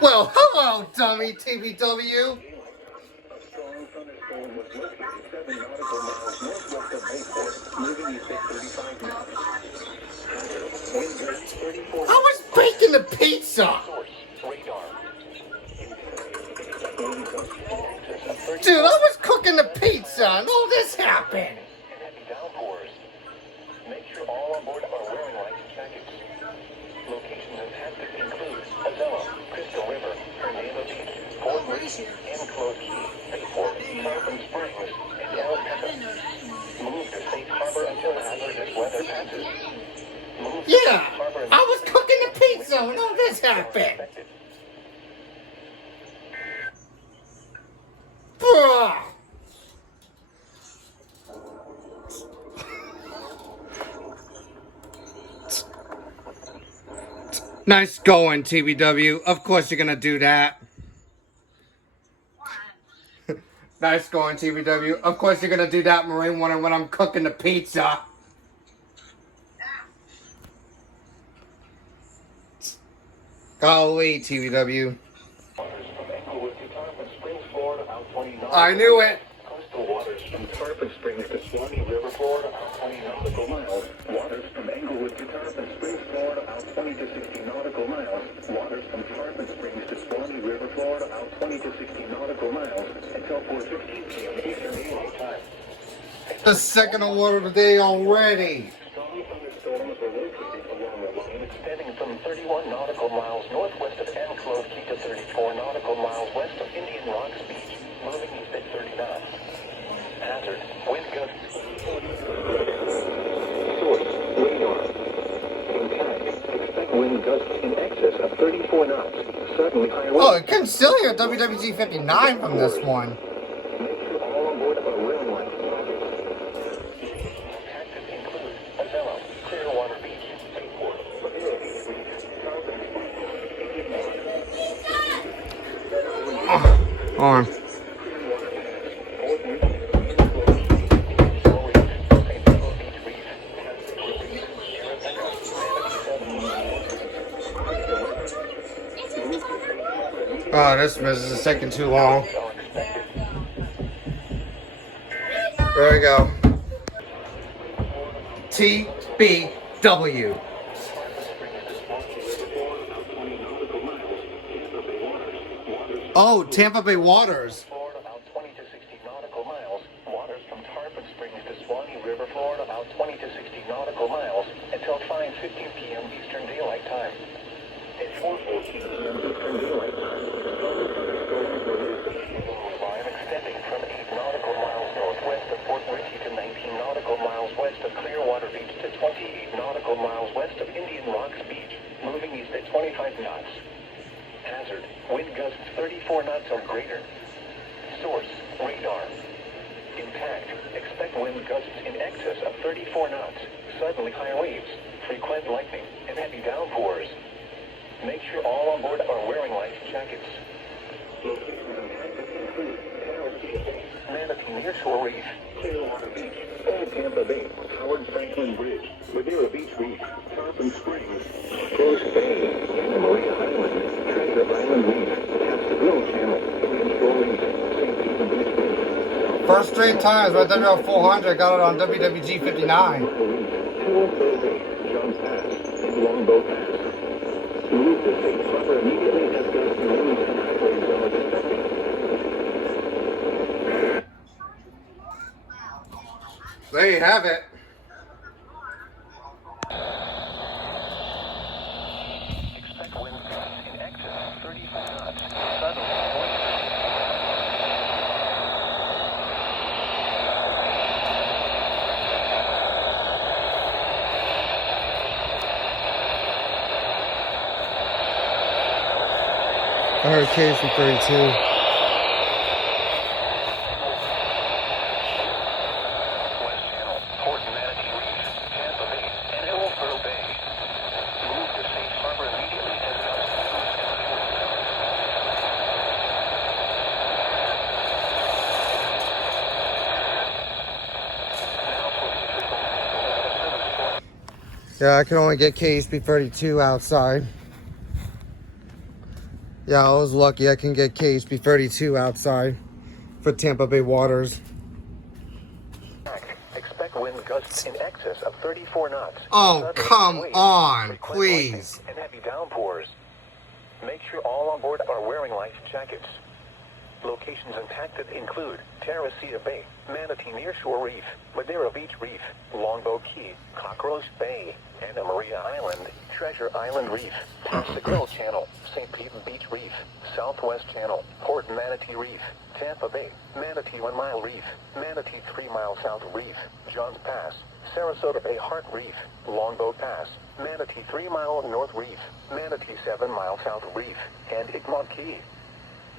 Well, hello, dummy TBW. I was baking the pizza. Dude, I was cooking the pizza and all this happened. Make sure all on board are wearing life jackets. Locations in Texas include Azella, Crystal River, Hernando Beach, Fort Worth, Enclosed Key, Bayport, Tarpon Springs, and El Paso. Move to safe harbor until hazardous weather passes. Yeah, I was cooking the pizza and all this happened. Bruh. Nice going, TBW. Of course you're gonna do that. Nice going, TBW. Of course you're gonna do that, Marine One, when I'm cooking the pizza. Golly, TBW. I knew it. Coastal waters from Tarpon Springs to Swanee River, Florida, out 20 nautical miles. Waters from Englewood to Tarpon Springs, Florida, out 20 to 60 nautical miles. Waters from Tarpon Springs to Swanee River, Florida, out 20 to 60 nautical miles until 4:15 p.m. Eastern Daylight Time. The second award of the day already. Strong thunderstorms were located along the line extending from 31 nautical miles northwest of Enclosed Key to 34 nautical miles west of Indian Rocks Beach, moving east at 30 knots. Hazard, wind gusts. Source, radar. Impact, expect wind gusts in excess of 34 knots. Suddenly high winds. Oh, I can still hear WWG 59 from this one. Make sure all on board are wearing life jackets. Impacted include Azella, Clearwater Beach, Bayport, Ladera Beach, Tarpon. On. Oh, this is taking too long. There we go. TBW. Oh, Tampa Bay Waters. Florida, out 20 to 60 nautical miles. Waters from Tarpon Springs to Swanee River, Florida, out 20 to 60 nautical miles until 5:15 p.m. Eastern Daylight Time. At 4:14 p.m. Eastern Daylight Time, line extending from 8 nautical miles northwest of Fort Worth to 19 nautical miles west of Clearwater Beach to 28 nautical miles west of Indian Rocks Beach, moving east at 25 knots. Hazard, wind gusts 34 knots or greater. Source, radar. Impact, expect wind gusts in excess of 34 knots, suddenly high waves, frequent lightning, and heavy downpours. Make sure all on board are wearing life jackets. Manatee Nearshore Reef, Clearwater Beach, Old Tampa Bay, Howard Franklin Bridge, Ladera Beach Reef, Tarpon Springs, Grosse Bay, Santa Maria Island, Treasure Island Reef, Castablanca Channel, Nearshore Reef, St. Stephen Beach Reef. First 3 times by WL 400, got it on WWG 59. Toolsville Bay, Johns Pass, and Longbow Pass. Move to safe harbor immediately as gusts and winds and high waves are expected. There you have it. heard KSB 32. Yeah, I can only get KSB 32 outside. Yeah, I was lucky I can get KSB 32 outside for Tampa Bay waters. Expect wind gusts in excess of 34 knots. Oh, come on, please. And heavy downpours. Make sure all on board are wearing life jackets. Locations impacted include Teresita Bay, Manatee Nearshore Reef, Madeira Beach Reef, Longboat Key, Cockroach Bay, Anna Maria Island, Treasure Island Reef, Pascagoula Channel, St. Pete Beach Reef, Southwest Channel, Port Manatee Reef, Tampa Bay, Manatee 1 Mile Reef, Manatee 3 Mile South Reef, Johns Pass, Sarasota Bay Heart Reef, Longboat Pass, Manatee 3 Mile North Reef, Manatee 7 Mile South Reef, and Egmont Key.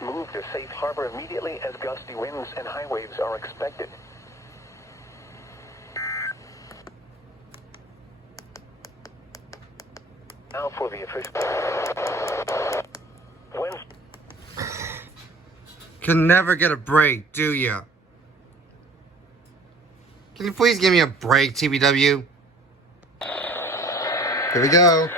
Move to safe harbor immediately as gusty winds and high waves are expected. Now for the official. Can never get a break, do ya? Can you please give me a break, TBW? Here we go.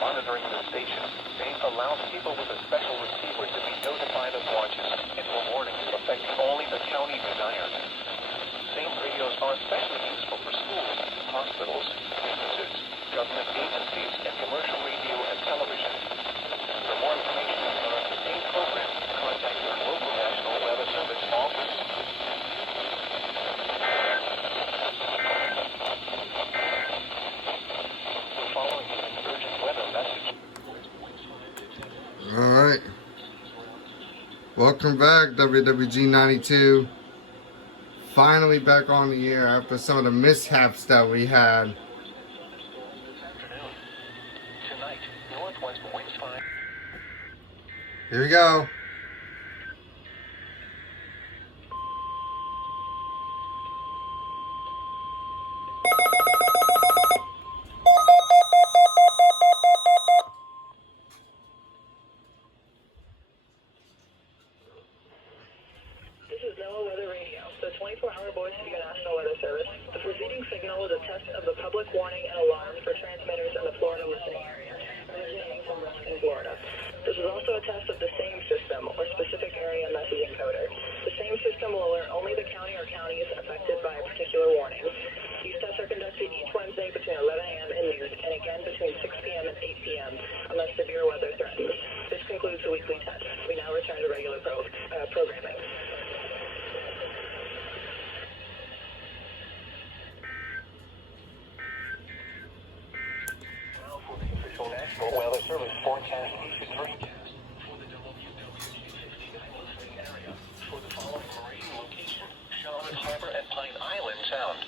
Monitoring the station. They allow people with a special receiver to be notified of launches and for warnings affecting only the county desired. Same radios are especially useful for schools, hospitals, businesses, government agencies, and commercial radio and television. For more information on the same program, contact your local National Weather Service office. The following is an urgent weather message. Alright. Welcome back, WWG 92. Finally back on the air after some of the mishaps that we had. Tonight, northwest winds 5. Here we go. This is NOAA Weather Radio, the 24-hour voice of your National Weather Service. The preceding signal is a test of the public warning and alarm for transmitters in the Florida listening area, originating from Ruskin, Florida. This is also a test of the SAME system, or Specific Area Message Encoder. The SAME system will alert only the county or counties affected by a particular warning. These tests are conducted each Wednesday between 11 a.m. and noon, and again between 6 p.m. and 8 p.m. unless severe weather threatens. This concludes the weekly test. We now return to regular programming. National Weather Service forecast issued for the following marine location, Charlotte Harbor and Pine Island Sound.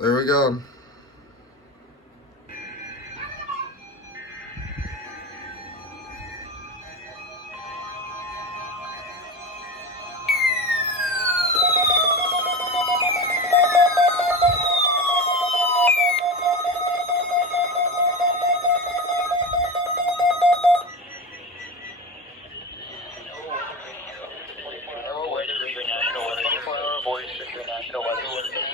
There we go. National Weather Service.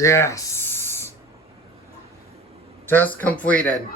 Yes. Test completed.